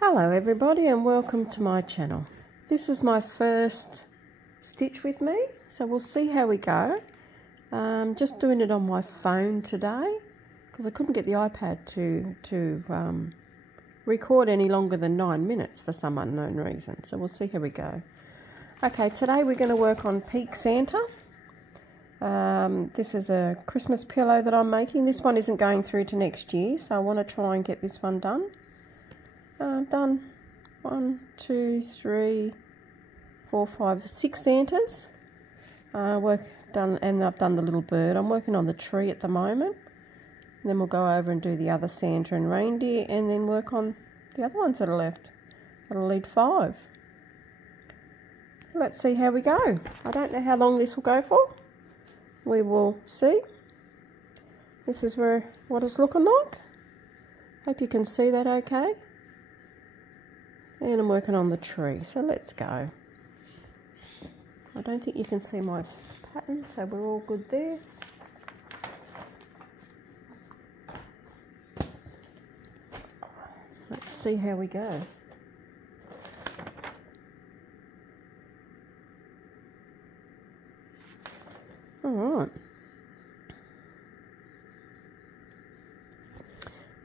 Hello everybody and welcome to my channel. This is my first stitch with me, so we'll see how we go. Just doing it on my phone today because I couldn't get the iPad to record any longer than 9 minutes for some unknown reason, so we'll see how we go. Okay, today we're going to work on Peak Santa. This is a Christmas pillow that I'm making. This one isn't going through to next year, so I want to try and get this one done. Done 1, 2, 3, 4, 5, 6 Santas. Done, and I've done the little bird. I'm working on the tree at the moment. And then we'll go over and do the other Santa and reindeer, and then work on the other ones that are left. That'll lead 5. Let's see how we go. I don't know how long this will go for. We will see. This is what it's looking like. Hope you can see that okay. And I'm working on the tree, so let's go. I don't think you can see my pattern, so we're all good there. Let's see how we go. All right.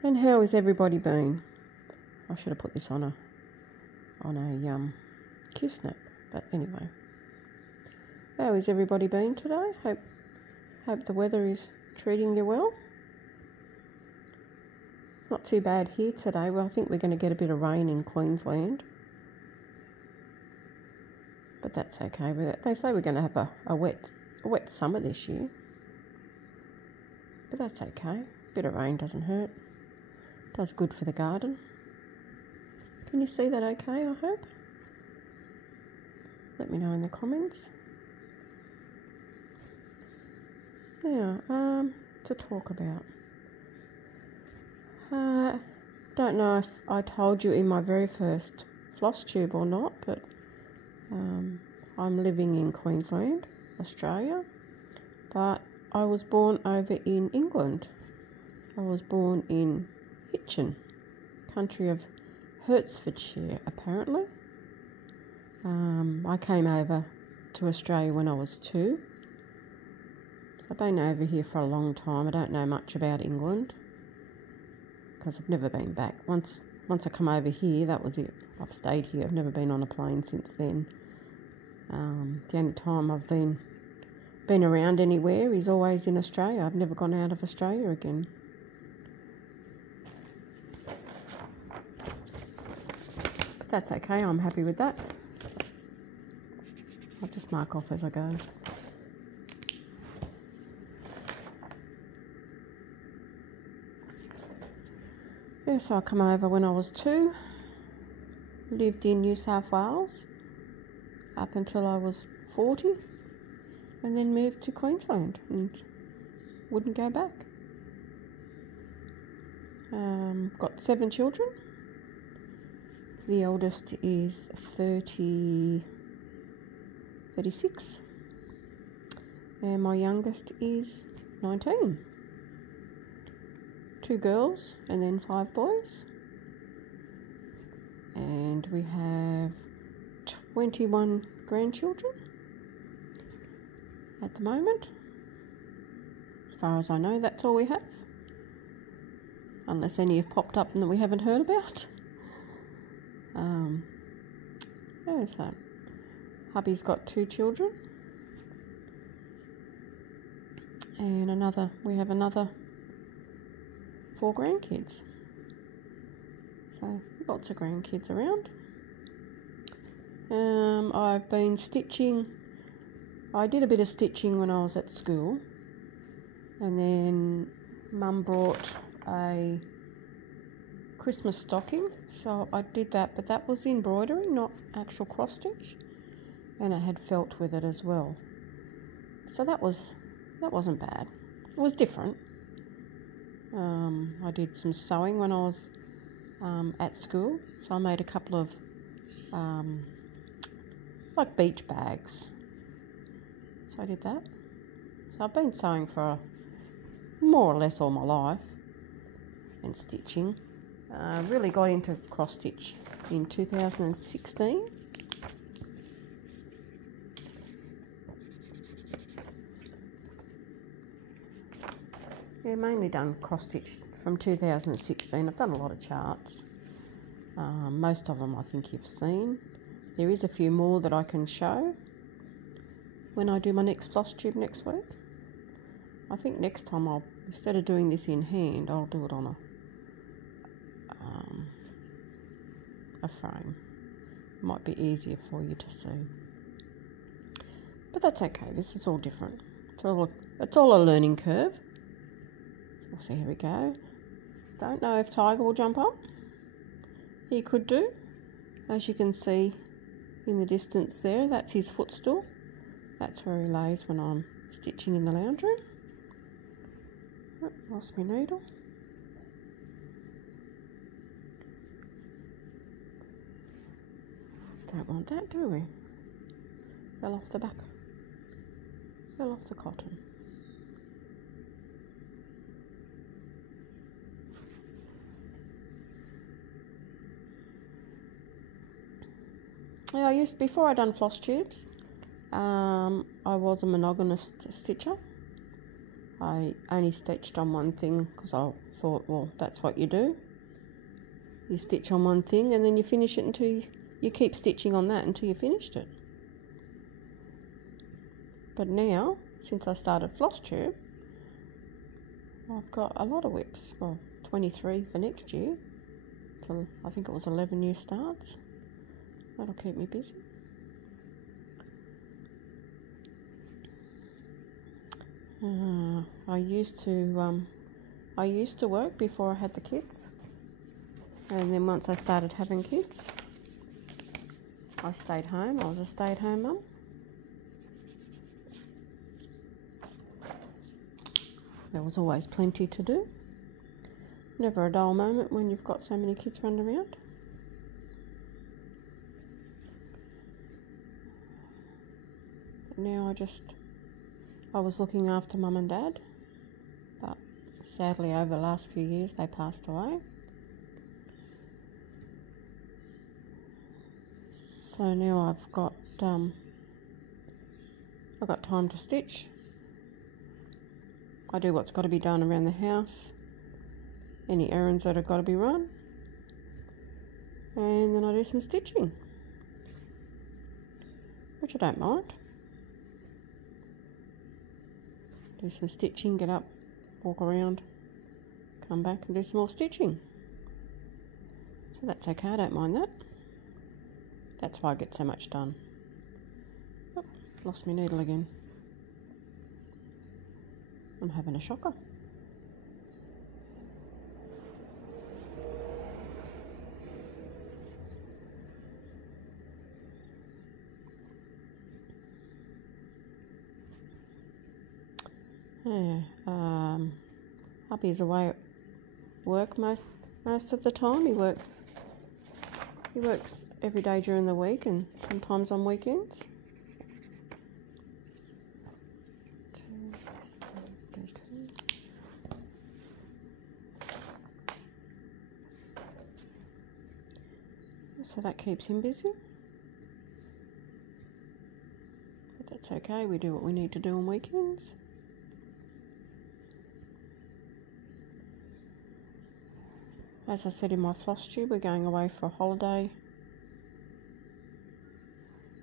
And how has everybody been? I should have put this on a Q-snap, but anyway. How has everybody been today? Hope the weather is treating you well. It's not too bad here today. Well, I think we're going to get a bit of rain in Queensland, but that's okay. They say we're going to have a wet summer this year, but that's okay. A bit of rain doesn't hurt. Does good for the garden. Can you see that okay, I hope? Let me know in the comments. Now, to talk about. Don't know if I told you in my very first floss tube or not, but I'm living in Queensland, Australia, but I was born over in England. I was born in Hitchin, country of Hertfordshire, apparently. I came over to Australia when I was 2. So I've been over here for a long time. I don't know much about England because I've never been back. Once I come over here, that was it. I've stayed here. I've never been on a plane since then. The only time I've been around anywhere is always in Australia. I've never gone out of Australia again. That's okay, I'm happy with that. I'll just mark off as I go. Yeah, so I come over when I was 2, lived in New South Wales up until I was 40, and then moved to Queensland and wouldn't go back. Got 7 children. The eldest is 36, and my youngest is 19. 2 girls and then 5 boys. And we have 21 grandchildren at the moment. As far as I know, that's all we have. Unless any have popped up and that we haven't heard about. There's that. Hubby's got 2 children, and we have another 4 grandkids. So lots of grandkids around. I've been stitching. I did a bit of stitching when I was at school, and then Mum brought a Christmas stocking, so I did that, but that was embroidery, not actual cross stitch, and it had felt with it as well, so that wasn't bad. It was different. I did some sewing when I was at school, so I made a couple of like beach bags, so I did that. So I've been sewing for more or less all my life and stitching. Really got into cross stitch in 2016. Yeah, mainly done cross stitch from 2016. I've done a lot of charts. Most of them I think you've seen. There is a few more that I can show when I do my next floss tube next week. I think next time instead of doing this in hand, I'll do it on a frame. Might be easier for you to see. But that's okay, this is all different. It's all a learning curve. So here we go. Don't know if Tiger will jump up. He could do. As you can see in the distance there, that's his footstool. That's where he lays when I'm stitching in the lounge room. Oh, lost my needle. Don't want that, do we? Fell off the back. Fell off the cotton. Yeah, before I done floss tubes, I was a monogamist stitcher. I only stitched on one thing because I thought, well, that's what you do. You stitch on one thing and then you finish it until you keep stitching on that until you finished it. But now, since I started floss tube, I've got a lot of whips. Well, 23 for next year, till I think it was 11 year starts. That'll keep me busy. I used to work before I had the kids, and then once I started having kids, I stayed home. I was a stay-at-home mum. There was always plenty to do. Never a dull moment when you've got so many kids running around. Now I was looking after mum and dad, but sadly over the last few years they passed away. So now I've got time to stitch. I do what's got to be done around the house, any errands that have got to be run, and then I do some stitching, which I don't mind. Do some stitching, get up, walk around, come back and do some more stitching. So that's okay, I don't mind that. That's why I get so much done. Oh, lost my needle again. I'm having a shocker. Yeah, hubby's away at work most of the time. He works every day during the week and sometimes on weekends. So that keeps him busy. But that's okay, we do what we need to do on weekends. As I said in my floss tube, we're going away for a holiday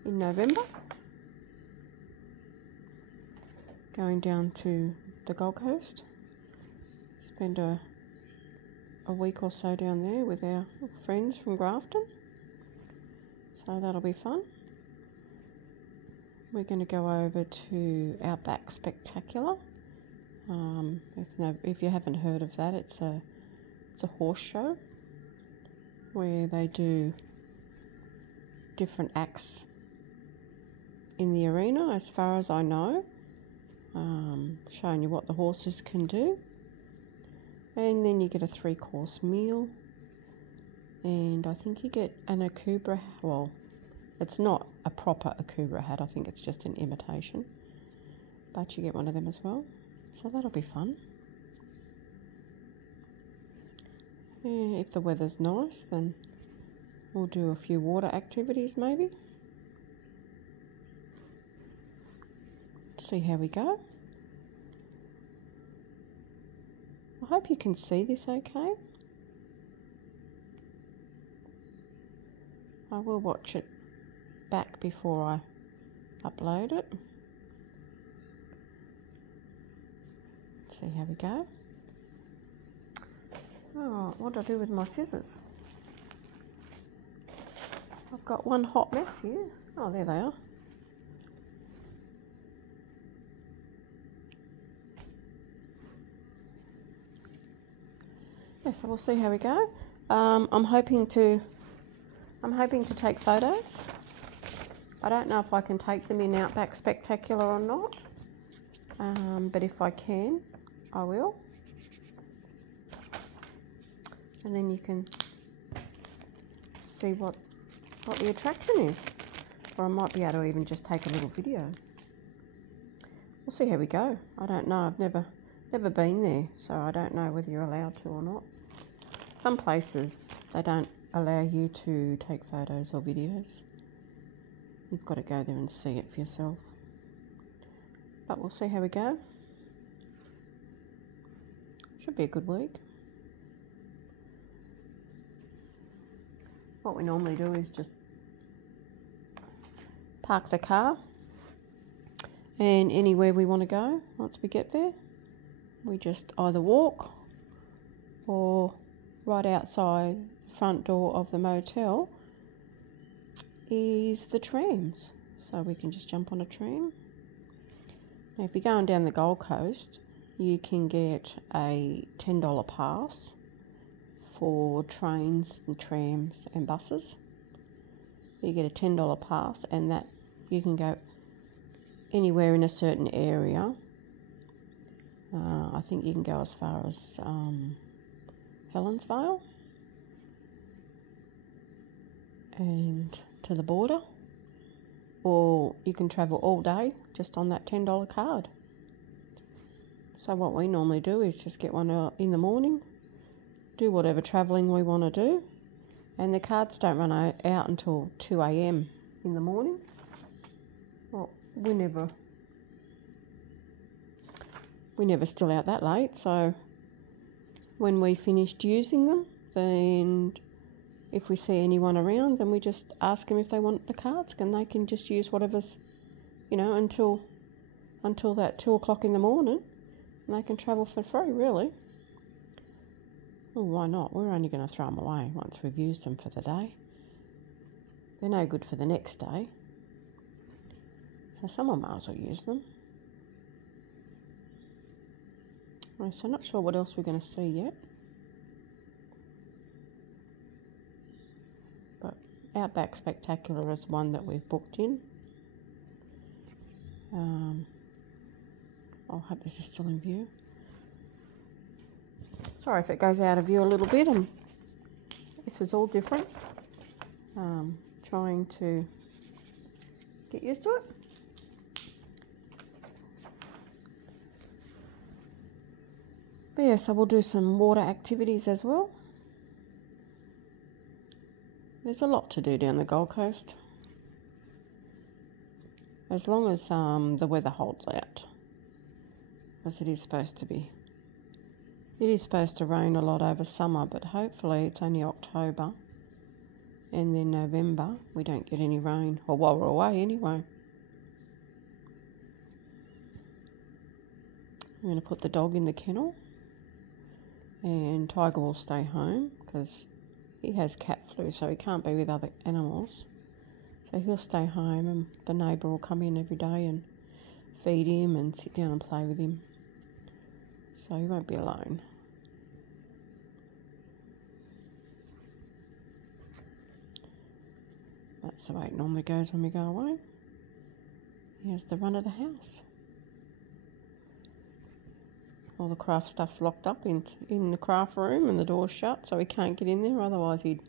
in November. Going down to the Gold Coast. Spend a week or so down there with our friends from Grafton. So that'll be fun. We're going to go over to Outback Spectacular. If you haven't heard of that, it's a horse show where they do different acts in the arena, as far as I know, showing you what the horses can do. And then you get a 3-course meal, and I think you get an Akubra. Well, it's not a proper Akubra hat, I think it's just an imitation, but you get one of them as well, so that'll be fun. Yeah, if the weather's nice, then we'll do a few water activities maybe. See how we go. I hope you can see this okay. I will watch it back before I upload it. See how we go. Oh, what do I do with my scissors? I've got one hot mess here. Oh, there they are. Yeah, so we'll see how we go. I'm hoping to take photos. I don't know if I can take them in Outback Spectacular or not, but if I can, I will. And then you can see what the attraction is. Or I might be able to even just take a little video. We'll see how we go. I don't know. I've never been there, so I don't know whether you're allowed to or not. Some places, they don't allow you to take photos or videos. You've got to go there and see it for yourself. But we'll see how we go. Should be a good week. What we normally do is just park the car, and anywhere we want to go, once we get there, we just either walk or right outside the front door of the motel is the trams. So we can just jump on a tram. Now if you're going down the Gold Coast, you can get a $10 pass for trains and trams and buses. You get a $10 pass, and that you can go anywhere in a certain area. I think you can go as far as Helensvale and to the border, or you can travel all day just on that $10 card. So what we normally do is just get one in the morning, do whatever travelling we want to do, and the cards don't run out until 2 a.m. in the morning. Well, we never still out that late, so when we finished using them, then if we see anyone around, then we just ask them if they want the cards, and they can just use whatever's, until that 2 o'clock in the morning, and they can travel for free, really. Well, why not? We're only going to throw them away once we've used them for the day. They're no good for the next day. So someone might as well use them. Right, so not sure what else we're going to see yet. But Outback Spectacular is one that we've booked in. I hope this is still in view. Sorry if it goes out of view a little bit. This is all different. Trying to get used to it. But yeah, so we'll do some water activities as well. There's a lot to do down the Gold Coast, as long as the weather holds out, as it is supposed to be. It is supposed to rain a lot over summer, but hopefully it's only October, and then November we don't get any rain, or while we're away anyway. I'm going to put the dog in the kennel, and Tiger will stay home because he has cat flu, so he can't be with other animals. So he'll stay home, and the neighbour will come in every day and feed him and sit down and play with him. So he won't be alone. That's the way it normally goes when we go away. He has the run of the house. All the craft stuff's locked up in the craft room, and the door's shut, so he can't get in there. Otherwise, he'd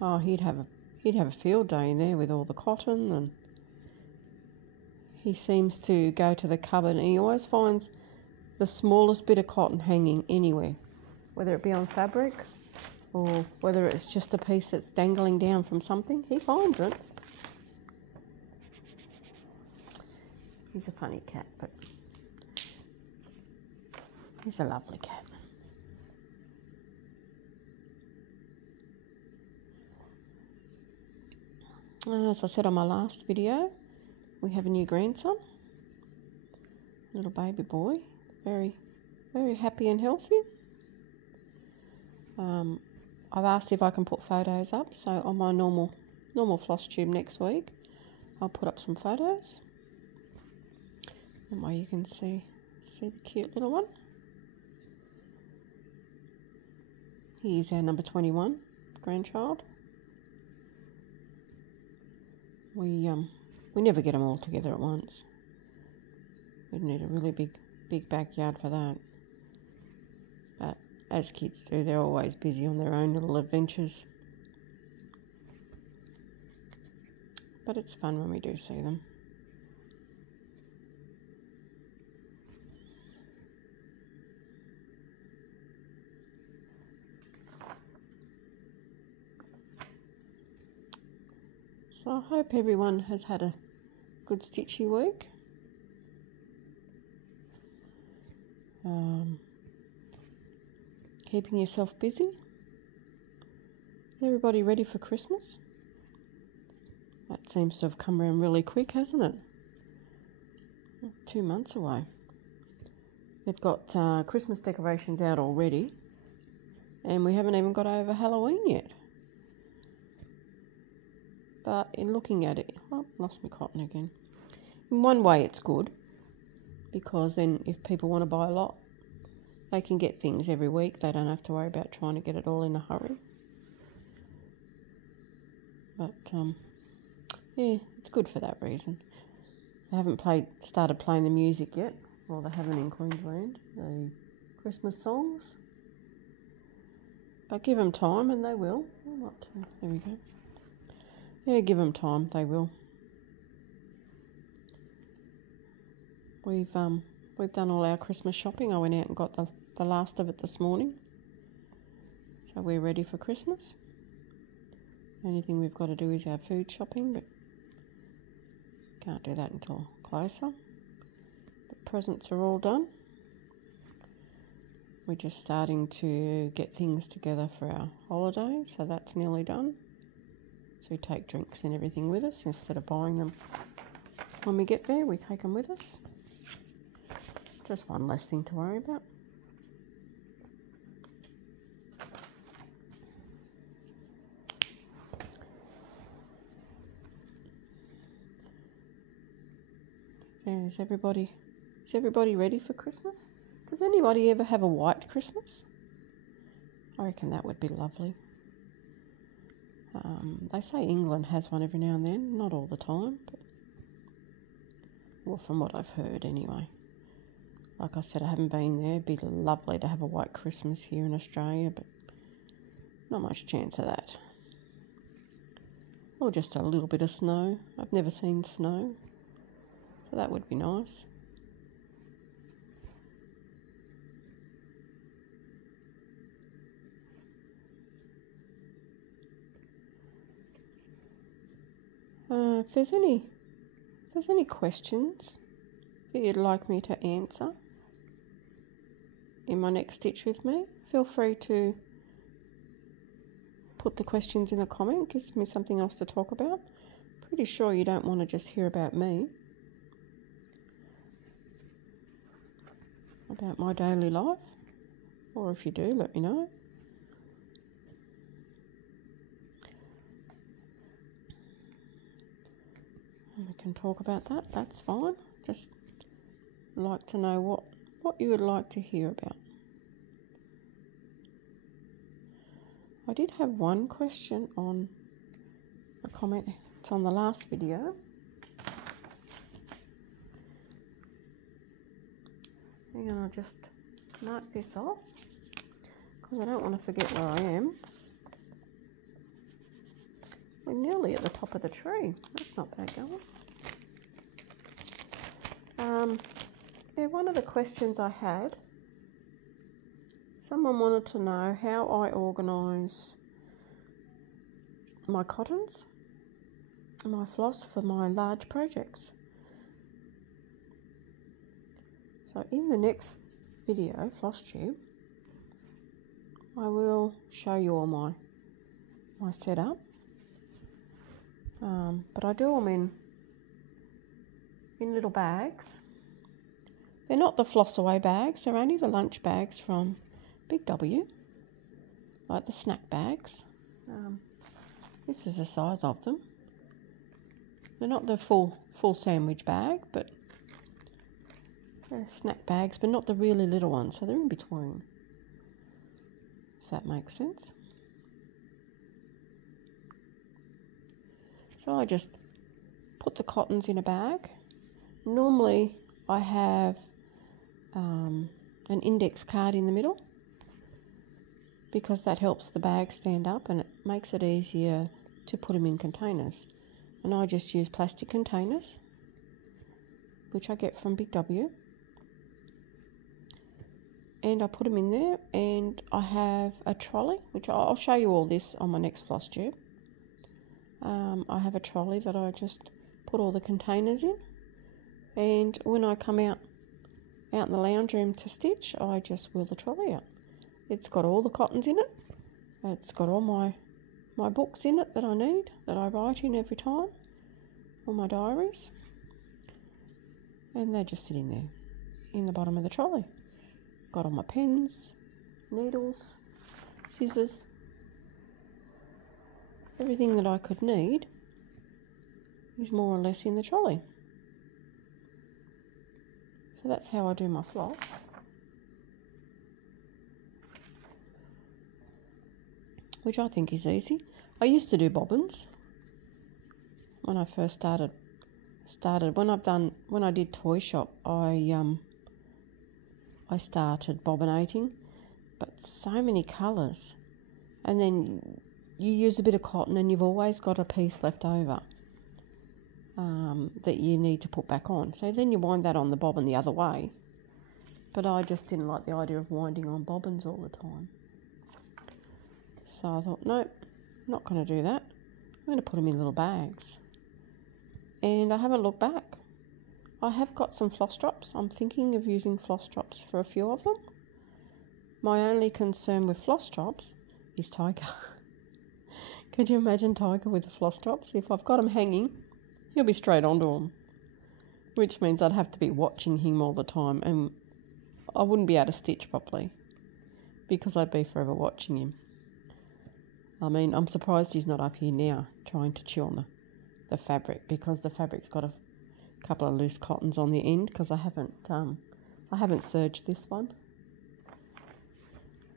have a field day in there with all the cotton, and he seems to go to the cupboard, and he always finds the smallest bit of cotton hanging anywhere, whether it be on fabric or whether it's just a piece that's dangling down from something. He finds it. He's a funny cat, but he's a lovely cat. As I said on my last video, we have a new grandson, little baby boy, very, very happy and healthy. I've asked if I can put photos up, so on my normal floss tube next week, I'll put up some photos. That way you can see the cute little one. He is our number 21 grandchild. We never get them all together at once. We'd need a really big backyard for that. But as kids do, they're always busy on their own little adventures. But it's fun when we do see them. So I hope everyone has had a good stitchy week. Keeping yourself busy. Is everybody ready for Christmas? That seems to have come around really quick, hasn't it? 2 months away. They've got Christmas decorations out already, and we haven't even got over Halloween yet. But in looking at it, oh, lost my cotton again. In one way it's good, because then if people want to buy a lot, they can get things every week. They don't have to worry about trying to get it all in a hurry. But yeah, it's good for that reason. They haven't started playing the music yet. Well, they haven't in Queensland, the Christmas songs. But give them time and they will. There we go. Yeah, give them time, they will. We've done all our Christmas shopping. I went out and got the last of it this morning. So we're ready for Christmas. The only thing we've got to do is our food shopping, but can't do that until closer. The presents are all done. We're just starting to get things together for our holiday, so that's nearly done. So we take drinks and everything with us instead of buying them when we get there. We take them with us. Just one less thing to worry about. Yeah, is everybody ready for Christmas? Does anybody ever have a white Christmas? I reckon that would be lovely. They say England has one every now and then, not all the time, but well, from what I've heard anyway. Like I said, I haven't been there. It'd be lovely to have a white Christmas here in Australia, but not much chance of that. Or just a little bit of snow. I've never seen snow, so that would be nice. If there's any questions that you'd like me to answer in my next stitch with me, feel free to put the questions in the comment. Gives me something else to talk about. Pretty sure you don't want to just hear about me, about my daily life, or if you do, let me know. We can talk about that, that's fine. Just like to know what you would like to hear about. I did have one question on a comment. It's on the last video. Hang on, I'll just mark this off because I don't want to forget where I am. We're nearly at the top of the tree. That's not bad going. Yeah, one of the questions I had Someone wanted to know how I organise my cottons, my floss for my large projects. So in the next video, floss tube, I will show you all my setup. But I do them in little bags. They're not the floss away bags, they're only the lunch bags from Big W, like the snack bags. This is the size of them. They're not the full sandwich bag, but they're snack bags, but not the really little ones, so they're in between, if that makes sense. So I just put the cottons in a bag. Normally I have an index card in the middle, because that helps the bag stand up and it makes it easier to put them in containers. And I just use plastic containers, which I get from Big W. And I put them in there, and I have a trolley, which I'll show you all this on my next floss tube. I have a trolley that I just put all the containers in, and when I come out in the lounge room to stitch, I just wheel the trolley out. It's got all the cottons in it. It's got all my books in it that I need, that I write in every time, all my diaries, and they're just sitting there in the bottom of the trolley. Got all my pens, needles, scissors, everything that I could need is more or less in the trolley. So that's how I do my floss. Which I think is easy. I used to do bobbins when I first started. When I did toy shop, I started bobbinating, but so many colours, and then you use a bit of cotton and you've always got a piece left over that you need to put back on. So then you wind that on the bobbin the other way. But I just didn't like the idea of winding on bobbins all the time. So I thought, nope, not going to do that. I'm going to put them in little bags. And I haven't looked back. I have got some floss drops. I'm thinking of using floss drops for a few of them. My only concern with floss drops is Tiger. Could you imagine Tiger with the floss drops? If I've got him hanging, he'll be straight onto them, which means I'd have to be watching him all the time, and I wouldn't be able to stitch properly because I'd be forever watching him. I mean, I'm surprised he's not up here now trying to chew on the fabric, because the fabric's got a couple of loose cottons on the end, because I haven't serged this one.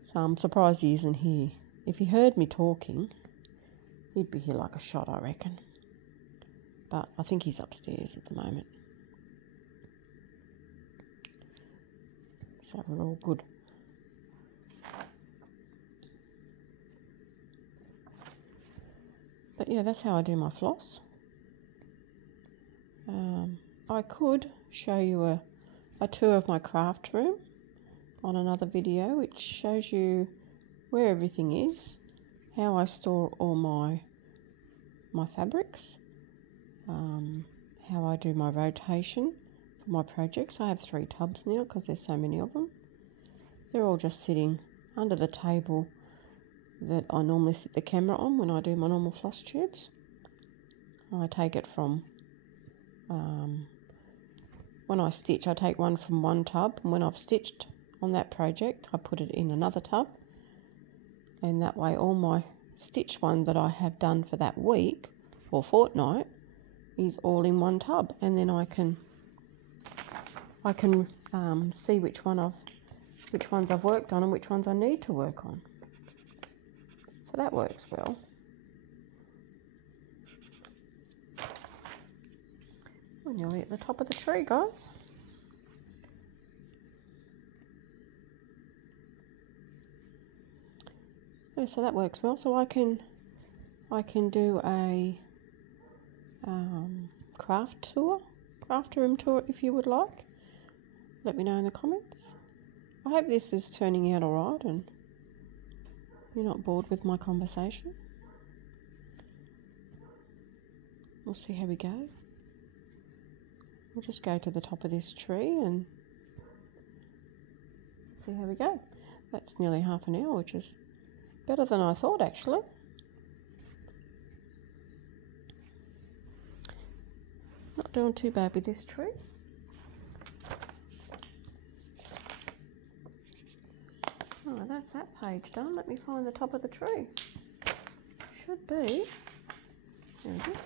So I'm surprised he isn't here. If he heard me talking, he'd be here like a shot, I reckon. But I think he's upstairs at the moment. So we're all good. But yeah, that's how I do my floss. I could show you a tour of my craft room on another video, which shows you where everything is, how I store all my fabrics, how I do my rotation for my projects. I have 3 tubs now because there's so many of them. They're all just sitting under the table that I normally sit the camera on when I do my normal floss tubes. I take it from, when I stitch, I take one from one tub, and when I've stitched on that project, I put it in another tub, and that way all my stitch one that I have done for that week or fortnight is all in one tub, and then I can see which ones I've worked on and which ones I need to work on. So that works well. We're nearly at the top of the tree, guys. Yeah, so that works well. So I can do a craft room tour if you would like. Let me know in the comments. I hope this is turning out alright and you're not bored with my conversation. We'll see how we go. We'll just go to the top of this tree and see how we go. That's nearly half an hour, which is better than I thought actually. Not doing too bad with this tree. Oh, that's that page done. Let me find the top of the tree. Should be. There it is.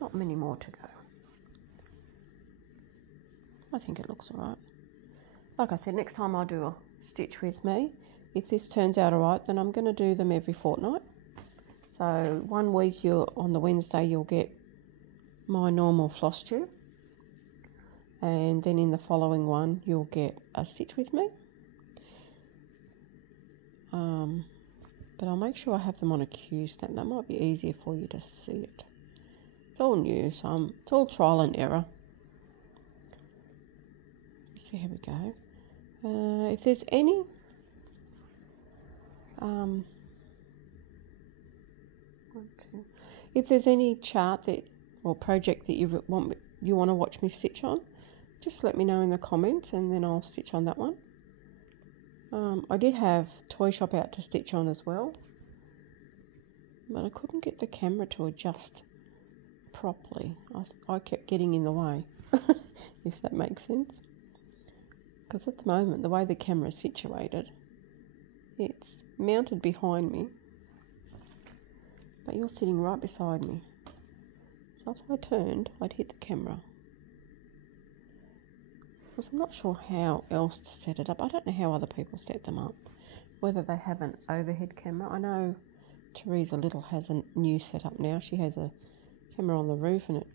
Not many more to go. I think it looks alright. Like I said, next time I do a stitch with me, if this turns out alright, then I'm going to do them every fortnight. So 1 week on the Wednesday you'll get my normal floss tube, and then in the following one you'll get a stitch with me. But I'll make sure I have them on a Q stamp. That might be easier for you to see it. It's all new, so it's all trial and error. See how we go. If there's any if there's any chart that or project that you want to watch me stitch on, just let me know in the comments and then I'll stitch on that one. I did have Toy Shop out to stitch on as well, but I couldn't get the camera to adjust properly. I kept getting in the way, if that makes sense. Because at the moment, the way the camera is situated, it's mounted behind me, but you're sitting right beside me. So if I turned, I'd hit the camera. Because I'm not sure how else to set it up. I don't know how other people set them up. Whether they have an overhead camera. I know Teresa Little has a new setup now. She has a camera on the roof and it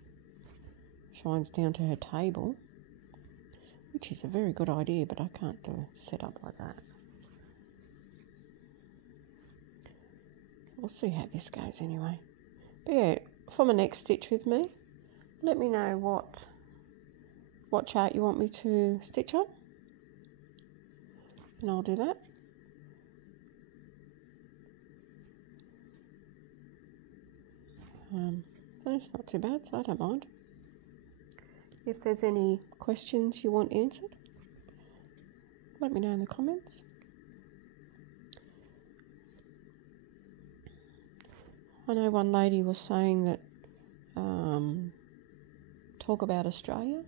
shines down to her table, which is a very good idea, but I can't do a setup like that. We'll see how this goes anyway. But yeah, for my next stitch with me, let me know what chart you want me to stitch on, and I'll do that. That's not too bad, so I don't mind. If there's any questions you want answered, let me know in the comments. I know one lady was saying that talk about Australia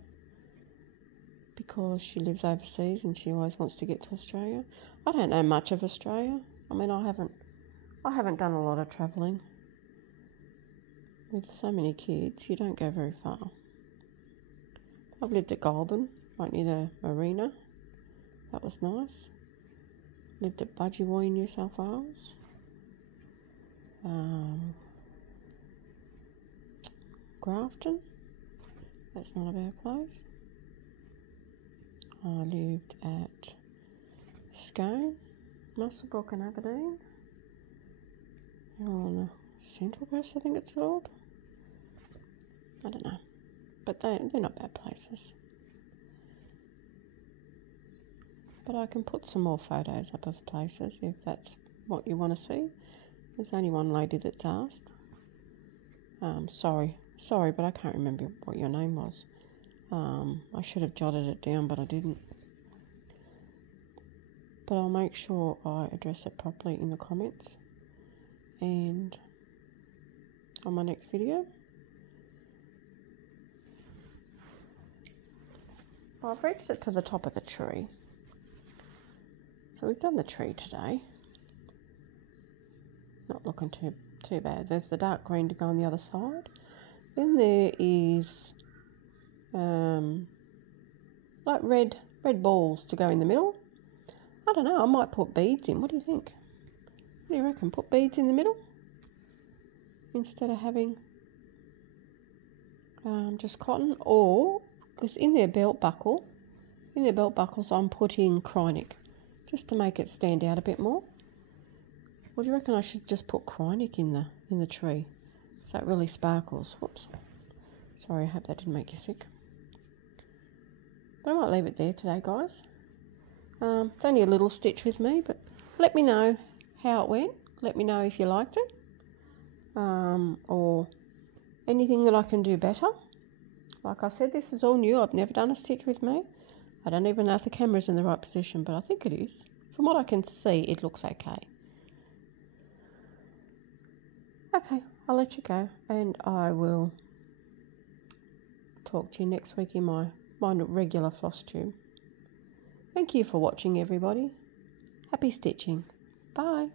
because she lives overseas and she always wants to get to Australia. I don't know much of Australia. I mean, I haven't done a lot of travelling. With so many kids, you don't go very far. I've lived at Goulburn, right near the marina. That was nice. Lived at Budgewoi, New South Wales. Grafton. That's not a bad place. I lived at Scone, Muswellbrook and Aberdeen. On Central Coast, I think it's called. I don't know. But they're not bad places. But I can put some more photos up of places if that's what you want to see. There's only one lady that's asked. Sorry, but I can't remember what your name was. I should have jotted it down, but I didn't. But I'll make sure I address it properly in the comments and on my next video. I've reached it to the top of the tree. So we've done the tree today. Not looking too bad. There's the dark green to go on the other side. Then there is like red balls to go in the middle. I don't know, I might put beads in. What do you think? What do you reckon? Put beads in the middle instead of having just cotton, or because in their belt buckles I'm putting Krynic just to make it stand out a bit more. Or do you reckon I should just put Krynic in the tree so it really sparkles? Whoops. Sorry, I hope that didn't make you sick. But I might leave it there today, guys. It's only a little stitch with me, but let me know how it went. Let me know if you liked it, or anything that I can do better. Like I said, this is all new. I've never done a stitch with me. I don't even know if the camera's in the right position, but I think it is. From what I can see, it looks okay. Okay, I'll let you go, and I will talk to you next week in my regular floss tube. Thank you for watching, everybody. Happy stitching. Bye.